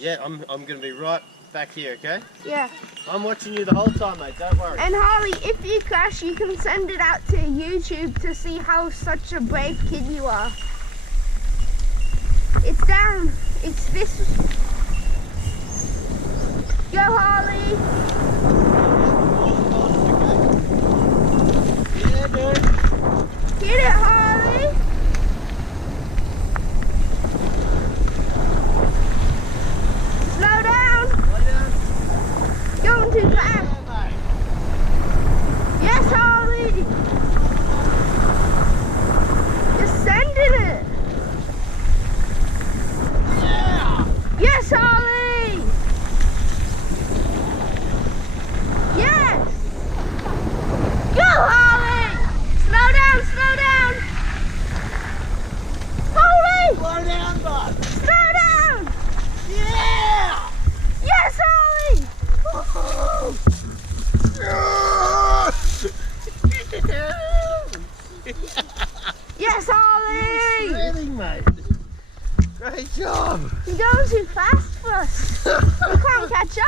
Yeah, I'm going to be right back here, okay? Yeah. I'm watching you the whole time, mate. Don't worry. And Harley, if you crash, you can send it out to YouTube to see how such a brave kid you are. It's down. It's this. Go, Harley. Yeah, dude. Hit it, Harley. Slow down. Slow down. Going too fast. Yeah, mate. Yes, Harley. Just sending it. Yeah. Yes, Harley. Yes. Go, Harley. Slow down, slow down. Harley. Slow down, bud. Slow down. Yeah. Yes, Harley. Yes, Harley. Shredding, mate. Great job. You're going too fast for us. We can't catch up.